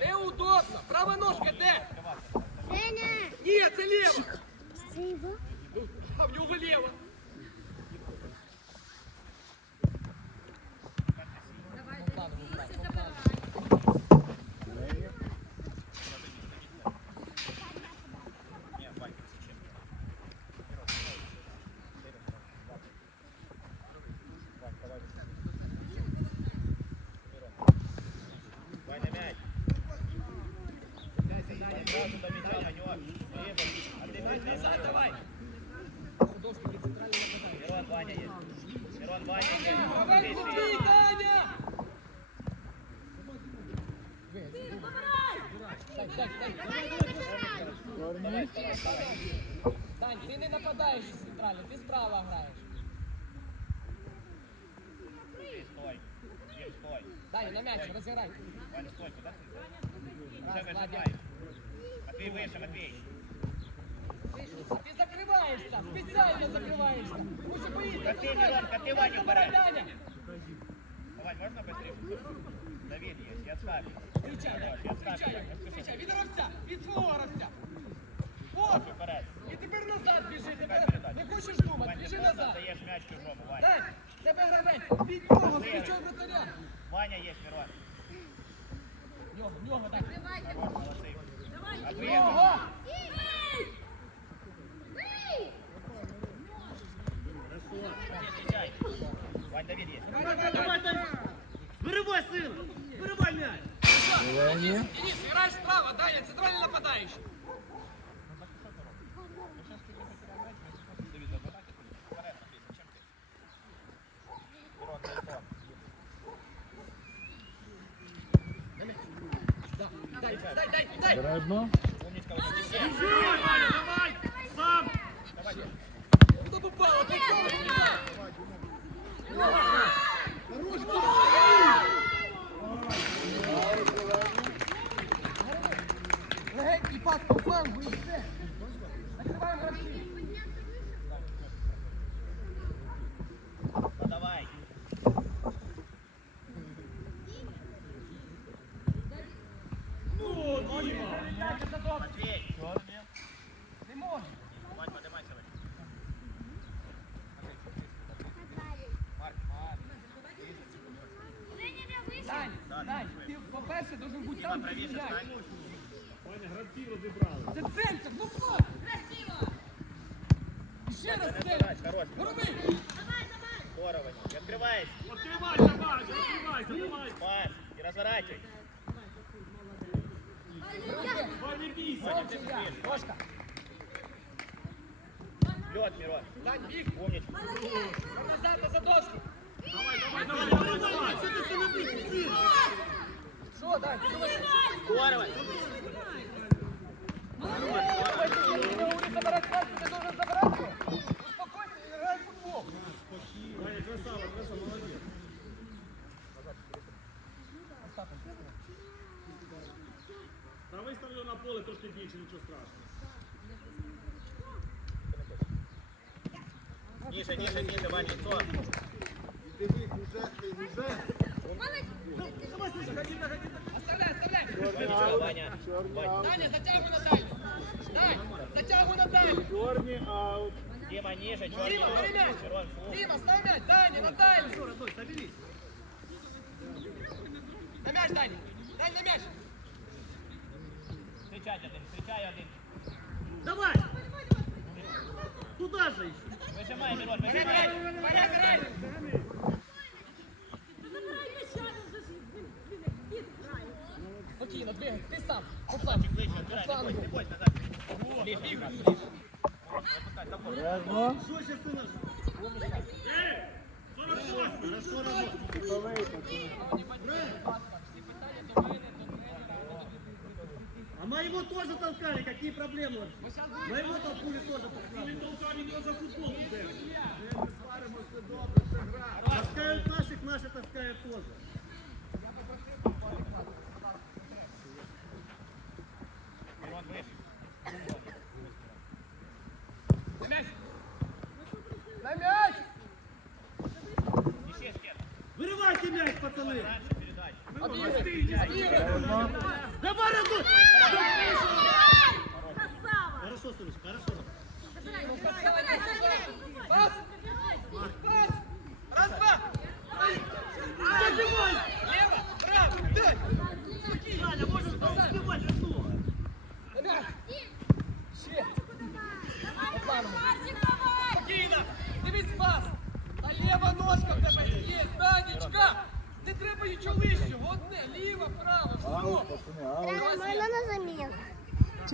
Неудобно. Права ножка де? Женя! Ні, це ліва. Це його? А в нього ліва. Назад давай. Мирон, Ваня есть. Мирон, Ваня есть. Поверху Смотри, бій, Таня. Тань, ти не нападаєш з централі, ти справа граєш. Ты стой. Дим, стой. Таня, на м'яч, розіграй. Ваня, стой. Куда ты? Уже Раз, два, выжимай. Матвей выше, Матвей. А ти закриваєшся, спеціально закриваєшся. Хочу поїхати. Коты, Мирон, коты Ваню Давай, убирай. Таня. Вань, можно быстрее? Давид есть, я ставлю. Кричай, Хорош, я ставлю. кричай, Вань, распиши. кричай, від гравця, від свого гравця. От, Вперед. і тепер назад біжи, Дай тепер передачу. не хочеш думати, Вань, біжи ты просто назад. отдаешь мяч чужому, Вань. Дай, тебе гравець, від нього, включай вратаря. Ваня есть, Мирон. В Нього, в нього так. Хорош, молодцы. В Ответил. Нього! Вань, Давид есть. Давай, давай, давай. Виривай, син! Виривай м'яч! Денис, играешь справа, Даня, центральный нападающий. Дай, дай, дай, дай. Бережно. Умничка, вот здесь. Давай, Ваня, давай! Сам! Куда попало? Ты что? Легенький пас по флангу гравці розібрали. Це центр, ну що? Красиво! Ще раз Это центр. хорош, хорош. Роби! Здорово. Не открывайся. Відкривайся, Ваня, відкривайся, давай! Пас. И разворачивай. Дима, ниже. Дима, бери мяч. Дима, став мяч. Даня, на дальню. Родной, соберись. На мяч, Даня. Дань на мяч. Встречай один, встречай один. Давай! Туда же еще! Выжимай, Мирон, выжимай. мяч. Бери, бери. Спокійно, двигай. Ти сам. По флангу. Выше, По отбирай, Бережно. Что сейчас ты наш? Эй! 48, хорошо работает. А мы его тоже толкали, какие проблемы вообще? Мы его тоже толкали. толкали не за футбол. Таскают наших, наши таскают тоже.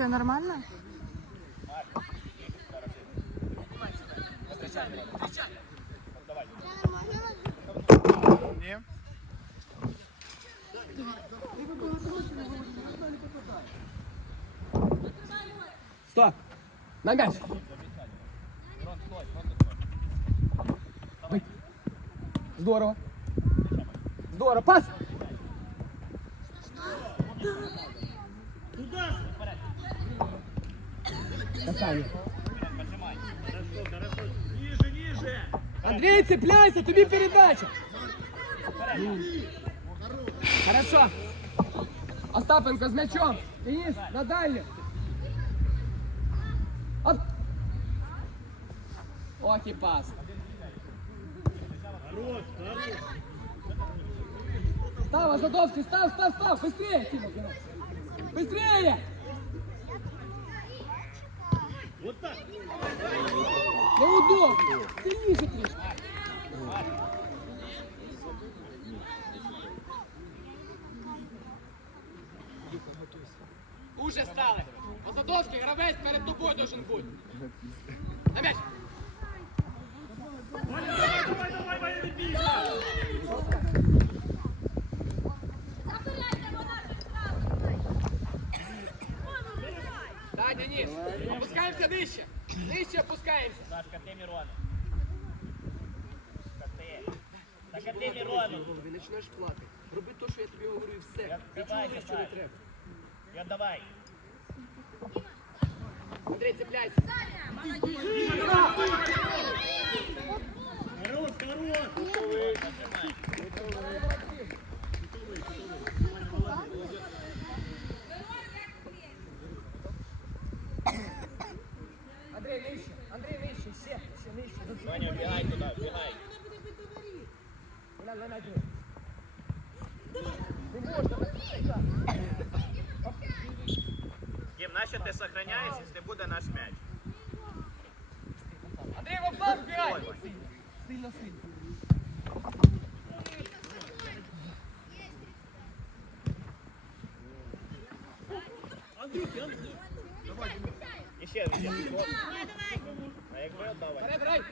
Че, нормально? Зустрічай, зустрічай! Тренер, можно на Ні. Стоп! На мяч! Бить. Здорово! Здорово! Пас! Туда же! Хорошо. Ниже, ниже! Андрей, цепляйся, тобі передача. Хорошо. Остапенко з м'ячом. Денис, на дальню. Оп. Ох і пас. Хорош! Став, Азадовський, став, став, став. Быстрее. Быстрее. Вот так! Неудобно. Сильніше трішки. Уже стали. Озадовський, гравець перед тобою должен бути. На м'яч. Давай, давай, давай, не бейся! Да, Денис. Опускаемся нижче. Нижче опускаемся. Сашка, ти Мірону. Та ти. Так а ти Мірону. Ти починаєш плакати. Роби те, що я тобі говорю, і все. Я- Нічого давай, нижче давай. не треба. Я давай. Андрій, цепляйся. Хорош, хорош! Дім, нащо ти сохраняєш, якщо буде наш м'яч? Андрій, в обман вбігай. Сильно, сильно. Андрюхи, Андрюхи! І ще, ще. А якби давай. Вперед, грай.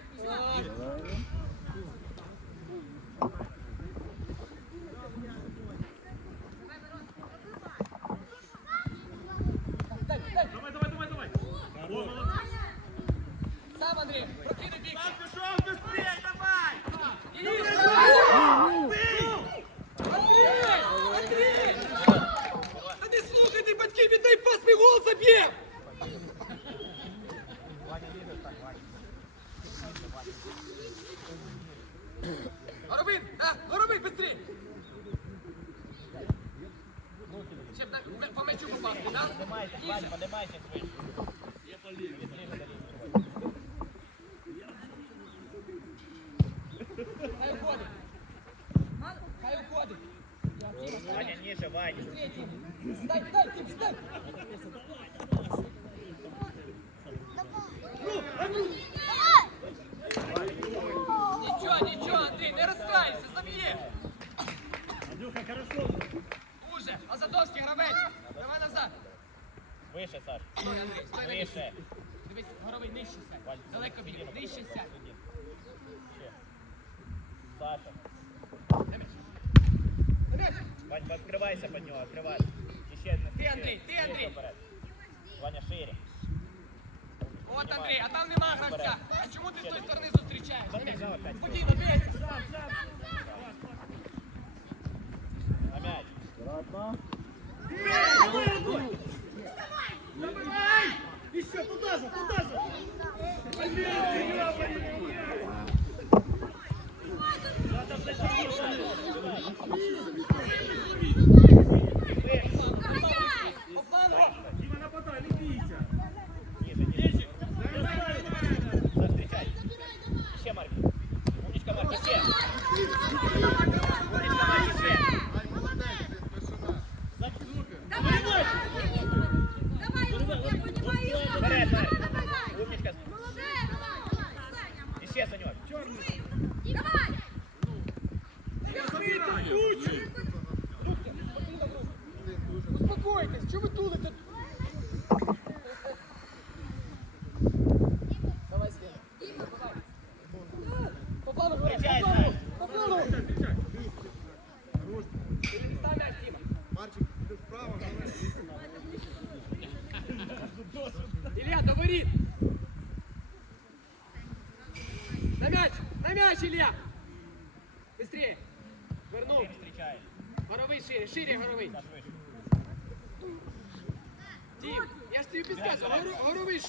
Уже, Азадовський гравець. Давай назад. Вище, Саш. Стой, Андрій, стой на місці. Вище. Дивись, горовий нижче сядь. Вань, Далеко сюди, біг, сюди, нижче сюди, сядь. сюди. Ще. Саша. На м'яч. На м'яч. Вань, відкривайся під нього, відкривайся. І ще не Ти, Андрій, ти, Андрій. вперед. Ваня, шире. От, Андрій, а там нема гравця. А чому ти з тої сторони зустрічаєш? На м'яч. Забіжав опять. М'яч. Давай!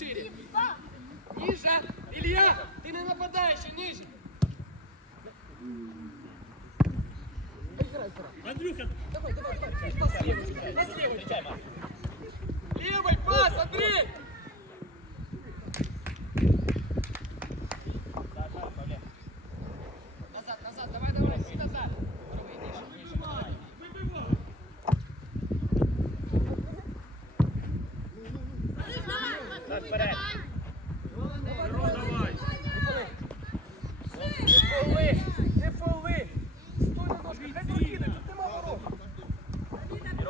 шире. Ніже. Ілля, ти не нападаєш, ще ніже. Андрюха, Давай, давай, давай. Пас лівий. Пас лівий.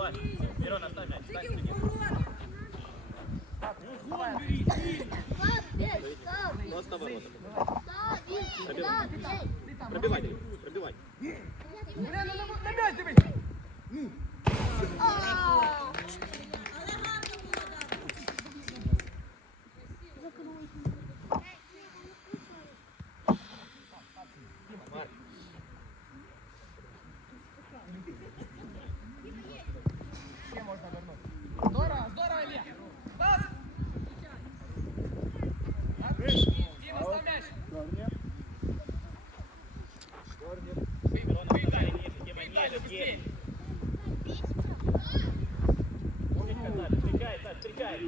Мирон, Мирон, оставь мяч. Стань впереди. Просто ворота. Пробивай, пробивай. Бля, на, на, на м'яч дивись. Ще можна вернути. Здорово, здорово, Ілля. Пас. Діма, став м'яч. Мирон, оставь ниже, быстрее. Умничка, Саш, встречай, Саш, встречай.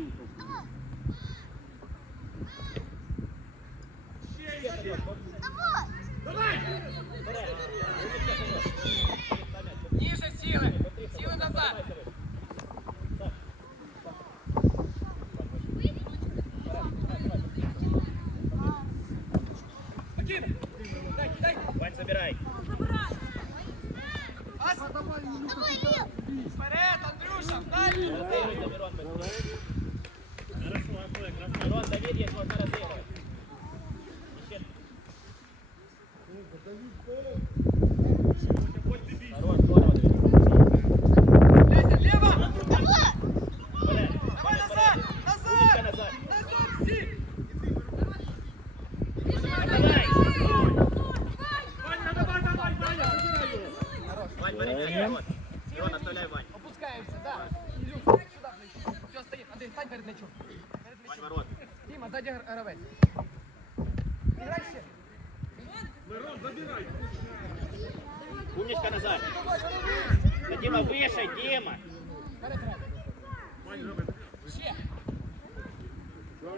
Ниже силы. Силы назад. Спокойно. Дай, дай. Вань, забирай. Ас. Вперед, Андрюша, дальше. Разыгрывай, Мирон, быстрее. Мирон, доверь, есть, можно разыгрывать. Еще. Хорош, здорово, доверь. Лезь, лево. Вперед. Давай Ваня, назад, вперед. назад. Умничка, назад. Назад, си. Давай. Ваня, давай, давай, Ваня, забирай его. Вань, борись, Мирон. Мирон, оставляй Вань. Опускаемся, да. Илюх, сюда ближче. Все, стоит. Андрей, стань перед мячом. Перед Вань, мячом. ворот. Дима, сзади гр- гравець. Играй ще. Мирон, забирай. Умничка, назад. Да, Дима, выше, Дима. Перед гравець. Ваня, давай. Ще.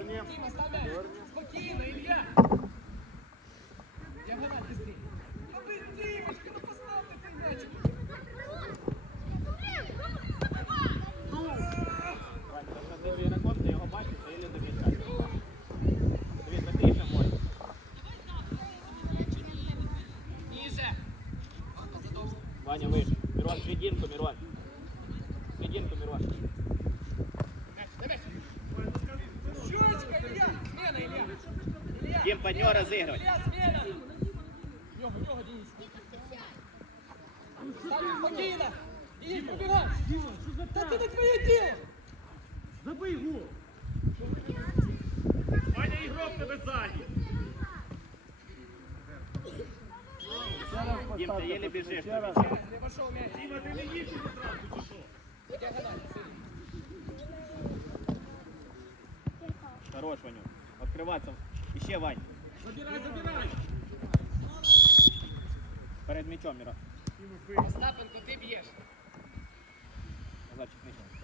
Дима, став м'яч. Спокійно, Ілля. Діагональ, быстрей. серединку, Мирон. Серединку, Мирон. Давай. Щечка, Ілля. Смена, Ілля. Ілля. Дим, под него разыгрывать. Ілля, смена. Нього, нього, Денис. Ставлю спокійно. Денис, побігай. Та це не твоє діло. Забий гол. Ваня, ігрок тебе ззаді. Дим, ты еле бежишь. Не пошел мяч. Діма, ти не їдь сюди зразу, чи що? Диагональ, сильно. Хорош, Ваню. Открываться. Еще, Вань. Забирай, забирай. Перед мячом, Мирон. Остапенко, ти б'єш. Назад, чуть нижче.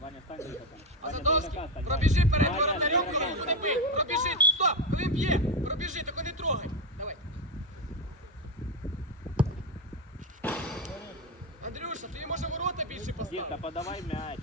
Ваня, стань до игрока. Ваня, до Азадовський, игрока стань. пробіжи Ваня. перед Ваня, воротарем, до коли игрока. буде бить. Пробіжи, стоп, коли б'є. Пробіжи, тільки не трогай. Давай. Андрюша, ти може ворота більше Димка, поставити. подавай мяч.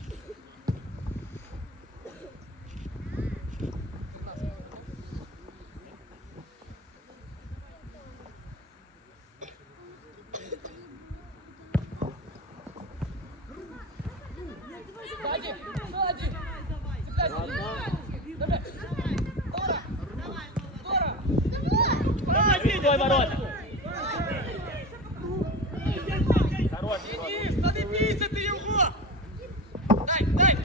Твой ворота. Хорош. Денис, та не бійся ти його. Дай, дай.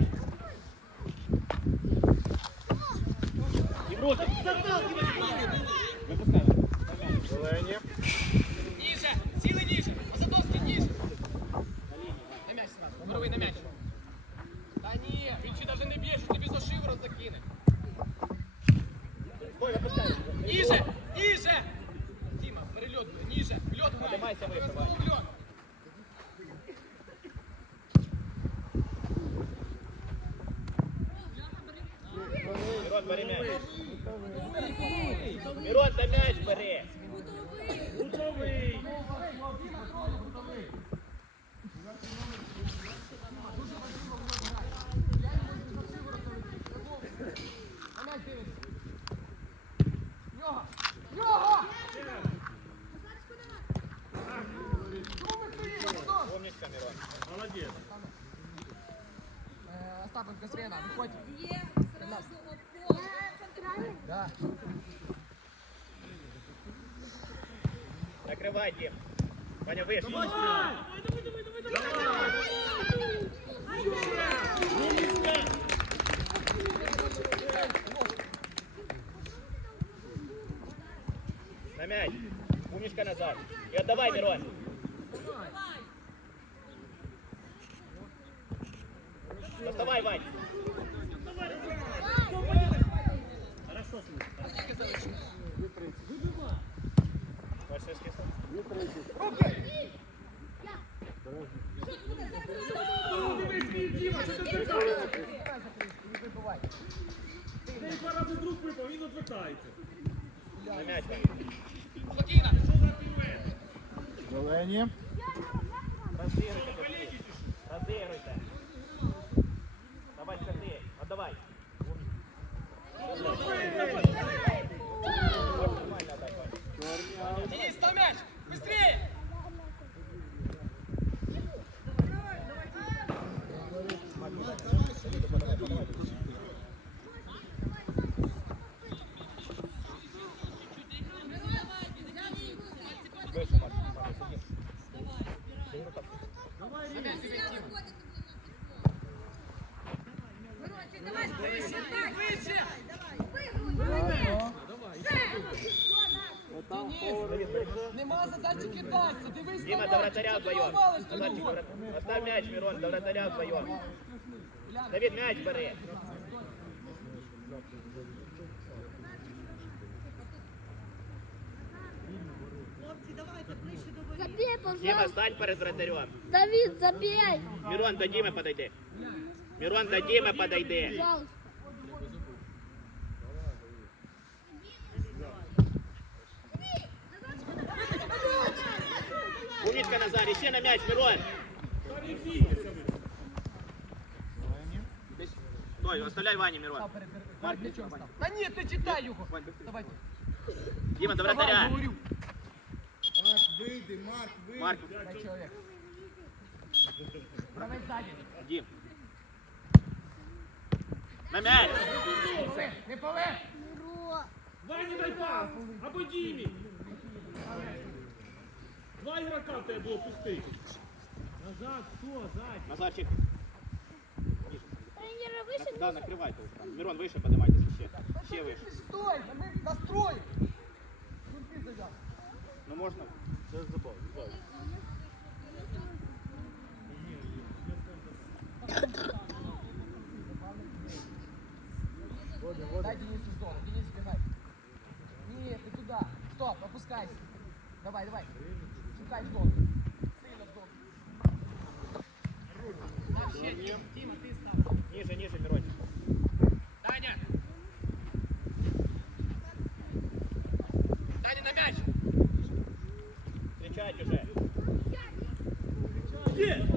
И в руки. Ниже! Ниже! Дима, перельот, ниже. Лед грай. Поднимайся выше, Вань. Лед. Мирон, бери м'яч. Мирон, та м'яч бери. На м'яч дивиться. Нього! Нього! Чому ми стоїмо? Антон? Умничка, Мирон. Е, Остапенко, Свена, виходь. Перед нас. Я центральный. Да. Накривай, Дім. Ваня, вище. На мяч. Умничка назад. И отдавай, Мирон. Доставай, Вань. Зелені. Разыгрывайте. Разыгрывайте. Давай, скажи. Отдавай. Денис, там мяч! Быстрее! Выше, Марк. Марк, сиди. На мяч тебе, Дима. Нема задачі кидатися, дивись Дима, до мяч, вратаря вдвоем. Оставь мяч, Мирон, до вратаря вдвоем. Давид, мяч бери. Забей, Дима, пожалуйста. стань перед вратарем. Давид, забей. Мирон, до Димы подойди. Мирон, до Димы подойди. Пожалуйста. Умничка, Назар, ищи на мяч, Мирон. Стой, оставляй Ване, Мирон. М'ячом став. Та ні, ти читай його. Давай. Дима, до вратаря. говорю. Марк, вийди, Марк, вийди. Марк, Дай чоловік. Правий ззаді. Дим. На мяч. Все, не пове. Бро. Вані дай пас! Або Дімі! Два ігрока в тебе було пустити. Назад, хто, ззаді? Назарчик. Тренера выше Да, накрывай ты. Мирон, выше поднимайтесь еще. Еще выше. Стой, та ми настроїмо. Ну ти зав'яз. Ну можно? Сейчас забыл. Дай Денису в зону. Денис, бегай. Ні, ти туди. Стоп, опускайся. Давай, давай. Шукай в зону. Сильно в зону. На, ще, Дім. Діма, ти став. Ниже, ниже, Мирон. Даня! Даня, на мяч! Кричать уже. Есть!